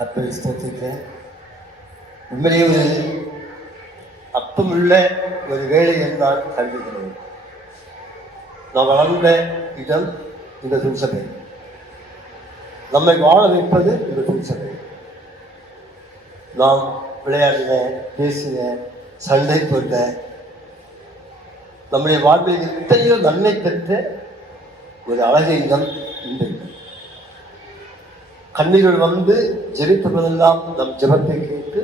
கர்த்தரை ஸ்தோத்திரிக்கிறேன். உண்மையிலே ஒரு அர்த்தமுள்ள ஒரு வேலை என்றால் கருதுகிறேன். நாம் வளர்ந்த இடம் இந்த திருச்சபை, நம்மை வாழ வைப்பது இந்த திருச்சபை. நாம் விளையாடின, பேசின, சண்டை போட்ட, நம்முடைய வாழ்வில் எத்தனையோ நன்மை பெற்ற ஒரு அழகிய இடம் இந்த இடம். கண்ணீர்கள் வந்து ஜெபிப்பதெல்லாம் நம் ஜெபத்தை கேட்டு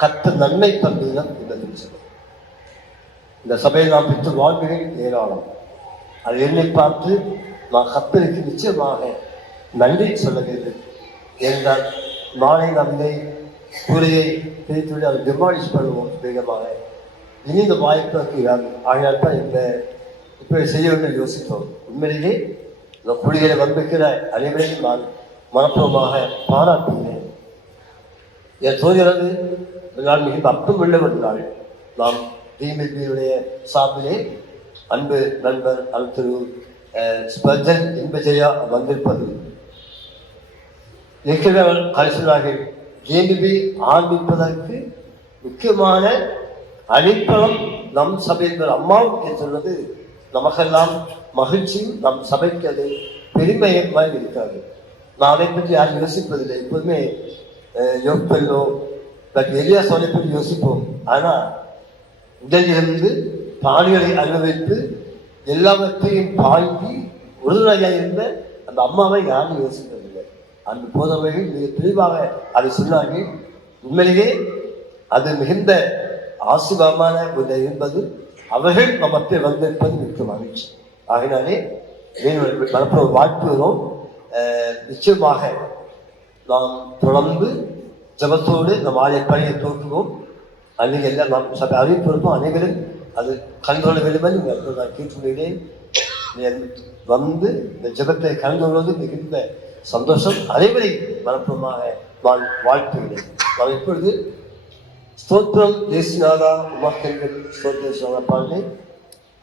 கர்த்தர் நன்மை தந்த இடம் இந்த திருச்சபை. இந்த சபையை நாம் பெற்ற வாழ்வுகள் ஏராளம். அதை எண்ணி பார்த்து நான் கர்த்தருக்கு நிச்சயமாக நன்றி சொல்ல வேண்டும். ஏனென்றால் நாளை நாம் இதை கூரையை பிரித்துவிட்டு அதை டிமாலிஷ் பண்ணுவோம் வேகமாக. இனி இந்த வாய்ப்பு ஆகையால் தான் இந்த இப்போ செய்ய வேண்டும் யோசித்தோம். உண்மையிலேயே இந்த குழிகளை வந்திருக்கிற அனைவரையும் நான் மனப்பூர்வமாக பாராட்டுகிறேன். என் தோழிகளது நாள் மிகுந்த அர்த்தமுள்ள ஒரு நாள். நாம் டிஎம்எல்பியுடைய சார்பிலே அன்பு நண்பர் திரு ஸ்பர்ஜன் இன்பஜெயா வந்திருப்பது இருக்கிறவர்கள் கலைஞராக டிஎம்எல்பி ஆரம்பிப்பதற்கு முக்கியமான அடிப்படம் நம் சபையில் அம்மாவுக்கு சொல்வது நமக்கெல்லாம் மகிழ்ச்சியும் நம் சபைக்கு அது பெருமையமாக இருக்காது. நான் அதை பற்றி யாரும் யோசிப்பதில்லை. எப்போதுமே யோகப்பல்லோ எளியா சோலை பற்றி யோசிப்போம். ஆனால் உடலிலிருந்து பாலியலை அனுபவித்து எல்லாவற்றையும் பாய்ந்து உறுதுணையாக இருந்த அந்த அம்மாவை யாரும் யோசிப்பதில்லை. அந்த போதவர்கள் மிக தெளிவாக அதை சொன்னார்கள். உண்மையிலேயே அது மிகுந்த ஆசீர்வாதமான ஒன்று என்பது அவர்கள் நமக்கு வந்திருப்பது மிக்க மகிழ்ச்சி. ஆகினாலே மனப்பூர்வ வாழ்த்துகிறோம். நிச்சயமாக நாம் தொடர்ந்து ஜபத்தோடு நம் ஆலய பணியை தோற்றுவோம். அன்றைக்கு எல்லாம் நாம் சபை அறிவிப்போம். அனைவரும் அது கண்டுகொள்ள வேண்டும் என்று நான் கேட்டுள்ளேன். வந்து இந்த ஜபத்தை கலந்துகொள்வது மிகுந்த சந்தோஷம். அனைவரையும் மனப்பூர்வமாக நான் வாழ்த்துகிறேன். நான் இப்பொழுது ஸ்தோத்திரம் தேசிநாதா உமாக்கங்கள் ஸ்தோத்திர பாடலை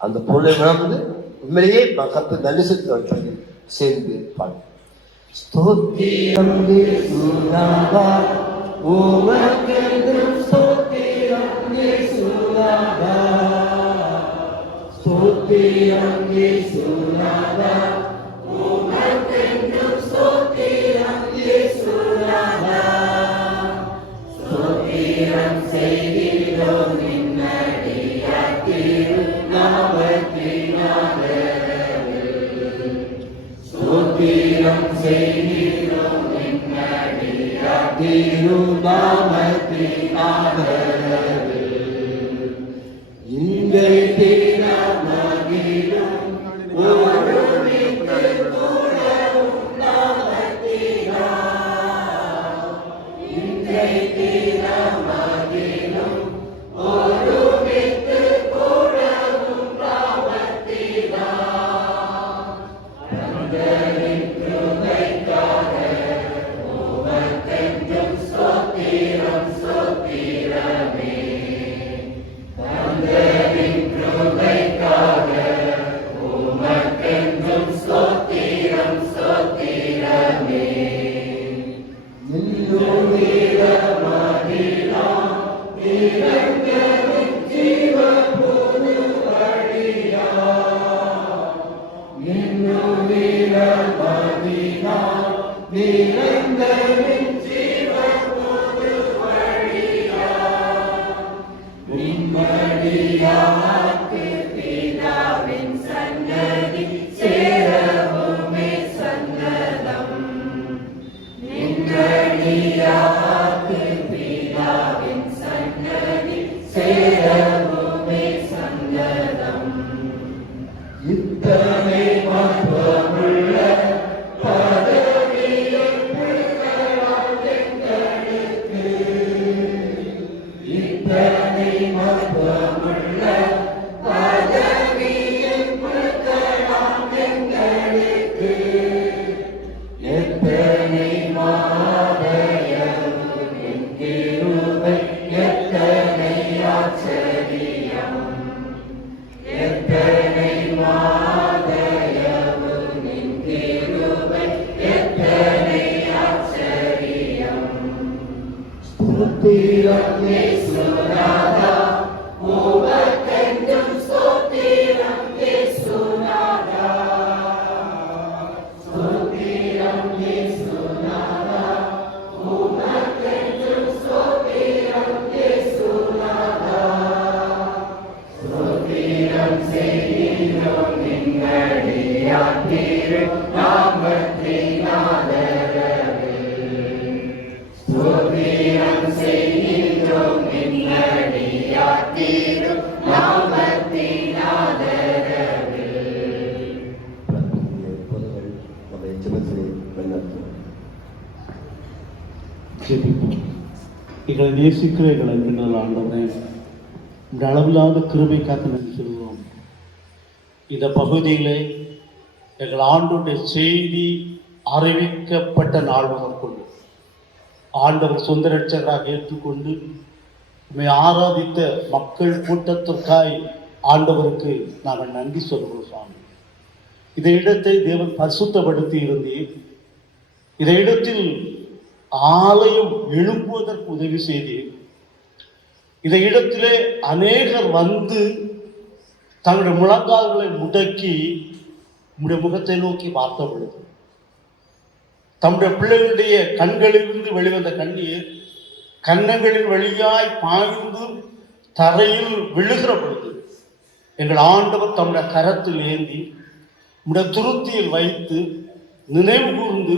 அந்த பொருளை உணர்ந்து உண்மையிலேயே நான் கற்று நல்ல செலுத்தி சேர்ந்து பாடு. ஸ்தோத்திரம் தேசுநாதா உமக்கென்றும் ஸ்தோத்திரம் தேசுநாதா, ஸ்தோத்திரம் தேசுநாதா உமக்கென்றும் ஸ்தோத்திரம் தேசுநாதா, ஸ்தோத்திரம் செய்கிறோம் நிம்மதியாய் திருநாமத்தினாலே, ஸ்தோத்திரம் செய்கிறோம் நிம்மதியாய் திருநாமத்தினாலே. இங்கே திருநாமத்திலும் ஒருமித்து கூடவும் நாமத்தினால், இங்கே திருநாமத்திலும் ஒருமித்து கூடவும் நாமத்தினால், கர்த்தரின் கிருபைக்காக உமக்கென்றும் ஸ்தோத்திரம் ஸ்தோத்திரமே, கர்த்தரின் கிருபைக்காக உமக்கென்றும் ஸ்தோத்திரம் ஸ்தோத்திரமே. பிதாவின் சன்னதி சேரவுமே சங்கதம், நிம்மதியாக்கு பிதாவின் சன்னதி சேரவுமே சங்கதம். இத்தனை மகத்துவமுள்ள பதவியை புகழாய் நம்மை ஜெபத்திலே வழிநடத்தும். ஜெபிப்போம். எங்களை நேசிக்கிற எங்கள் அன்பினால் ஆண்டவரே, இந்த அளவில்லாத கிருபைக்காக நன்றி சொல்கிறோம். இந்த பகுதியிலே எங்கள் ஆண்டோடைய செய்தி அறிவிக்கப்பட்ட நாள் முதற்கொண்டு ஆண்டவர் சொந்த ரட்சகராக ஏற்றுக்கொண்டு உண்மை ஆராதித்த மக்கள் கூட்டத்திற்காய் ஆண்டவருக்கு நாங்கள் நன்றி சொல்கிறோம் சுவாமி. இந்த இடத்தை தேவன் பரிசுத்தப்படுத்தி இருந்தீர். இந்த இடத்தில் ஆலயம் எழுப்புவதற்கு உதவி செய்தீர். இந்த இடத்திலே அநேகர் வந்து தங்களுடைய முழங்கால்களை முடக்கி உம்முடைய முகத்தை நோக்கி பார்த்த பொழுது தம்முடைய பிள்ளைகளுடைய கண்களிலிருந்து வெளிவந்த கண்ணீர் கன்னங்களின் வழியாய் பாய்ந்து தரையில் விழுகிற பொழுது எங்கள் ஆண்டவர் தம்முடைய கரத்தில் ஏந்தி உடைய துருத்தியில் வைத்து நினைவு கூர்ந்து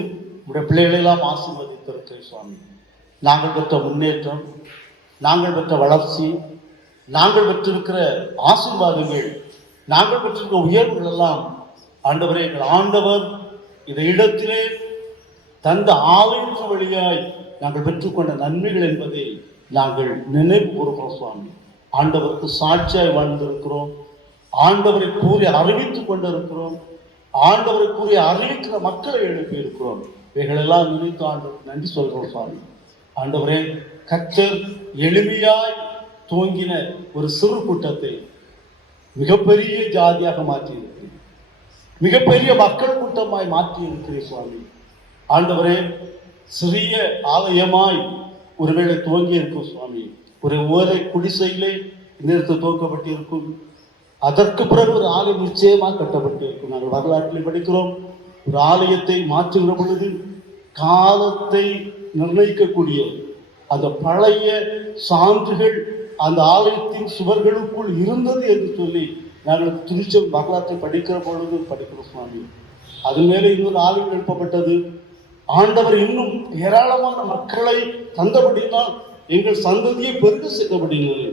உடைய பிள்ளைகளெல்லாம் ஆசீர்வதித்திருக்கிற சுவாமி. நாங்கள் பெற்ற முன்னேற்றம், நாங்கள் பெற்ற வளர்ச்சி, நாங்கள் பெற்றிருக்கிற ஆசீர்வாதங்கள், நாங்கள் பெற்றிருக்கிற உயர்வுகள் எல்லாம் ஆண்டவரே, எங்கள் ஆண்டவர் இந்த இடத்திலே தந்த ஆலயத்தின் வழியாய் நாங்கள் பெற்றுக்கொண்ட நன்மைகள் என்பதை நாங்கள் நினைவு கூறுகிறோம் சுவாமி. ஆண்டவருக்கு சாட்சியாய் வாழ்ந்திருக்கிறோம். ஆண்டவரை கூறி அறிவித்துக் கொண்டிருக்கிறோம். ஆண்டவரை கூறி அறிவிக்கிற மக்களை எழுப்பி இருக்கிறோம். இவைகளெல்லாம் நினைத்து ஆண்டவருக்கு நன்றி சொல்கிறோம் சுவாமி. ஆண்டவரே, கர்த்தர் எளிமையாய் துவங்கின ஒரு சிறு கூட்டத்தை மிகப்பெரிய ஜாதியாக மாற்றி இருக்கிறேன். மிகப்பெரிய மக்கள் கூட்டமாய் மாற்றி இருக்கிறேன் சுவாமி. ஆண்டவரே, சிறிய ஆலயமாய் ஒருவேளை துவங்கி இருக்கும் சுவாமி. ஒரு ஓலை குடிசையிலே இந்த இடத்தில் துவக்கப்பட்டிருக்கும். அதற்கு பிறகு ஒரு ஆலயம் நிச்சயமாக கட்டப்பட்டிருக்கும். நாங்கள் வரலாற்றில் படிக்கிறோம், ஒரு ஆலயத்தை மாற்றுகிற பொழுது காலத்தை நிர்ணயிக்கக்கூடிய அந்த பழைய சான்றுகள் அந்த ஆலயத்தின் சுவர்களுக்குள் இருந்தது என்று சொல்லி நாங்கள் திருச்செல் வரலாற்றை படிக்கிற பொழுது படிக்கிறோம் சுவாமி. அது மேலே இன்னொரு ஆலயம் எழுப்பப்பட்டது. ஆண்டவர் இன்னும் ஏராளமான மக்களை தந்தபடினால் எங்கள் சந்ததியை பெருக செய்தபடினால்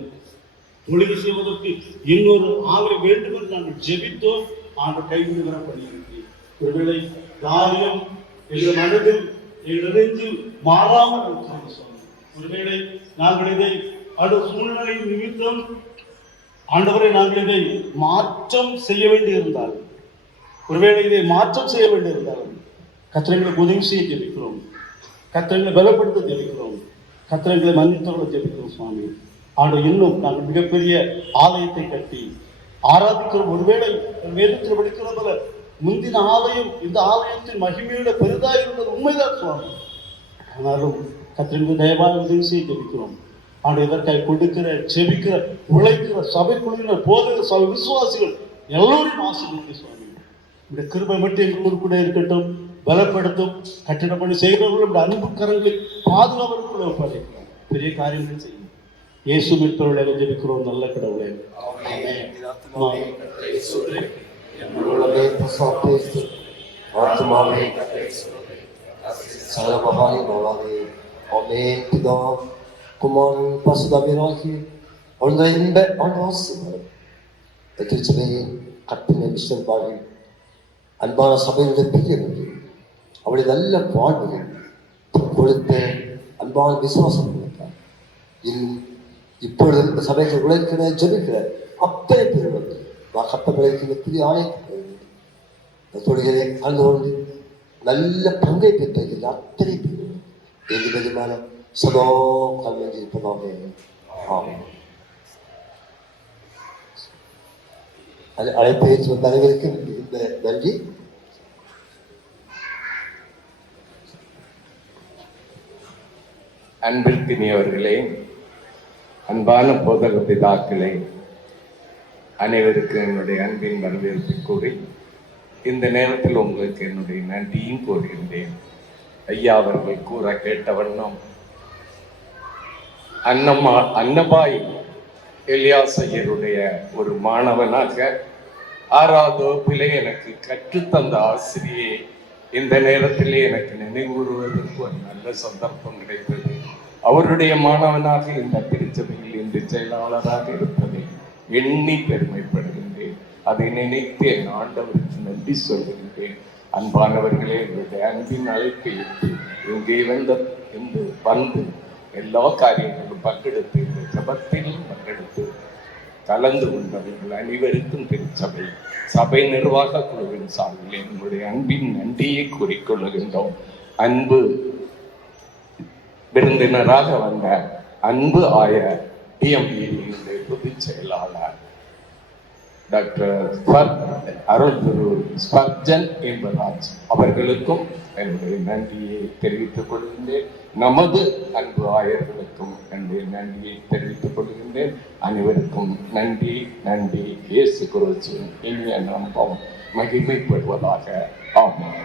தொழில் செய்வதற்கு இன்னொரு ஆலயம் வேண்டும் என்று நாங்கள் ஜெபித்தோம். ஆண்டவர் கைவிடுகிற பண்ணியிருக்கிறேன். ஒருவேளை காரியம் எங்கள் மனதில் எங்கள் நெஞ்சில் மாறாமல் இருக்கிறது சுவாமி. ஒருவேளை நாங்கள் இதை அடுத்த சூழ்நிலை நிமித்தம் ஆண்டவரை நாங்கள் இதை மாற்றம் செய்ய வேண்டியிருந்தால், ஒருவேளை இதை மாற்றம் செய்ய வேண்டியிருந்தாலும் கர்த்தருக்கு உதவி செய்ய ஜெபிக்கிறோம். கர்த்தரை பலப்படுத்த ஜெபிக்கிறோம். கர்த்தரை மன்னித்தவர்களை ஜெபிக்கிறோம் சுவாமி. ஆண்டு இன்னும் நாங்கள் மிகப்பெரிய ஆலயத்தை கட்டி ஆராதிக்கிறோம். ஒருவேளை வேதத்தில் படிக்கிறதுல முந்தின ஆலயம் இந்த ஆலயத்தின் மகிமையோட பெரிதாக இருந்தது உண்மைதான் சுவாமி. ஆனாலும் கர்த்தருக்கு தயவாக உதவி செய்ய ஜெபிக்கிறோம். ஆண்டு இதற்காக கொடுக்கிற செபிக்கிற உழைக்கிற சபை குழுவினர் போதக சபை விசுவாசிகள் எல்லோரும் ஆசீர்வதிங்க சுவாமி. இந்த கிருபை மட்டும் எங்களோடு கூட இருக்கட்டும். பலப்படுத்தும். கட்டிட பணி செய்கிறவர்களும் அன்பு கரங்களை பாதுகாவலுக்குள்ள ஒப்படைக்கிறோம். பெரிய காரியங்கள் செய்யும். இயேசு மீட்பவர்களை ஜெபிக்கிறோம் நல்ல கடவுளே. குமாரன் பசுதாவியராகி உள்ள இன்ப ஆசீர்வாதம் திருச்சபையை கட்டின விஸ்வன்பார்கள் அன்பான சபையுடைய பெரியவர்கள் அவளுடைய நல்ல வாழ்வுகள் கொடுத்த அன்பான விசுவாசம் கொடுத்தார். இப்பொழுது இந்த சபைக்கு உழைக்கிற ஜெபிக்கிற அத்தனை பெருமக்கள் கப்பல்களுக்கு பெரிய ஆலயத்தை இந்த தொழிலை கலந்து கொண்டு நல்ல பங்கை பெற்ற அத்தனை பேர் எது விதமான சதோ கல்விப்பதாக அழைப்பேச்சு வந்த அனைவருக்கு இந்த நன்றி. அன்பிற்கினியவர்களே, அன்பான போதக பிதாக்களே, அனைவருக்கும் என்னுடைய அன்பின் வரவேற்பை கூறி இந்த நேரத்தில் உங்களுக்கு என்னுடைய நன்றியும் கூறுகின்றேன். ஐயா அவர்கள் கூற கேட்ட வண்ணம் அன்னபாய் எலியாசையருடைய ஒரு மாணவனாக 6வது வகுப்பிலே எனக்கு கற்றுத்தந்த ஆசிரியை இந்த நேரத்திலே எனக்கு நினைவுறுவதற்கு ஒரு நல்ல சந்தர்ப்பம் கிடைத்தது. அவருடைய மாணவனாக இந்த திருச்சபையில் இன்று செயலாளராக இருப்பதை எண்ணி பெருமைப்படுகின்றேன். அதை நினைத்து என் ஆண்டவருக்கு நன்றி சொல்கின்றேன். அன்பானவர்களே, இவருடைய அன்பின் அழைப்பை ஏற்று இங்கே வந்து எல்லா காரியங்களும் பங்கெடுத்து இந்த ஜபத்திலும் பங்கெடுத்து கலந்து கொண்டவர்கள் அனைவருக்கும் திருச்சபை சபை நிர்வாக குழுவின் சார்பில் என்னுடைய அன்பின் நன்றியை கூறிக்கொள்ளுகின்றோம். அன்பு விருந்தினராக வந்த அன்பு ஆயர் டிஎம்இ பொதுச் செயலாளர் டாக்டர் அருள் குரு ஸ்பர்ஜன் என்பராஜ் அவர்களுக்கும் என்னுடைய நன்றியை தெரிவித்துக் கொள்கின்றேன். நமது அன்பு ஆயர்களுக்கும் என்னுடைய நன்றியை தெரிவித்துக் கொள்கின்றேன். அனைவருக்கும் நன்றி நன்றி. இயேசு கிறிஸ்துவின் இனிய நாமம் மகிமைப்படுவதாக. ஆமென்.